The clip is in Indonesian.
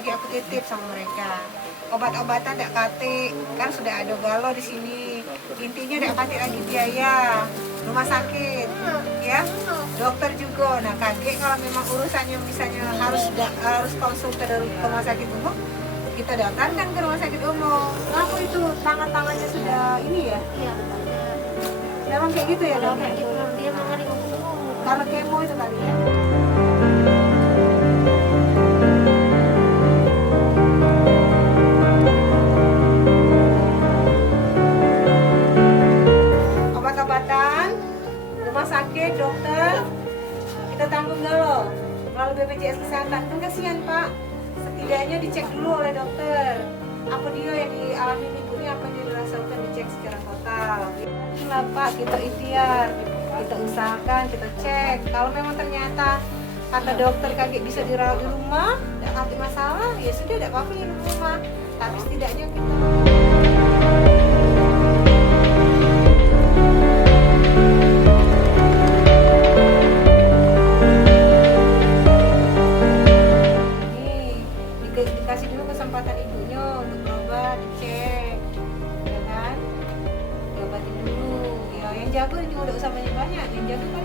lagi aku titip sama mereka. Obat-obatan tidak kate, kan sudah ada galo di sini. Intinya tidak kate lagi biaya rumah sakit, ya, dokter juga. Nah kakek kalau memang urusannya misalnya harus konsul ke rumah sakit umum, kita datangkan ke rumah sakit umum. Kenapa itu tangan-tangannya sudah ini ya? Iya. Memang kayak gitu ya dok? Kayak gitu, dia mengari Karena kemo itu kali ya. Obat-obatan, rumah sakit, dokter, kita tanggung dulu melalui BPJS Kesehatan. Kan kasihan Pak, setidaknya dicek dulu oleh dokter. Apa dia yang dialami ibunya, apa yang dirasakan, dicek secara total. Inilah Pak, kita ikhtiar, kita usahakan, kita cek. Kalau memang ternyata kata dokter kakek bisa dirawat di rumah, tidak ada masalah, ya sudah tidak apa-apa di rumah. Tapi setidaknya kita dikasih dulu kesempatan ibunya untuk berobat, dicek, ya kan, diobatin dulu. Ya yang jago juga udah usah banyak-banyak, yang jago kan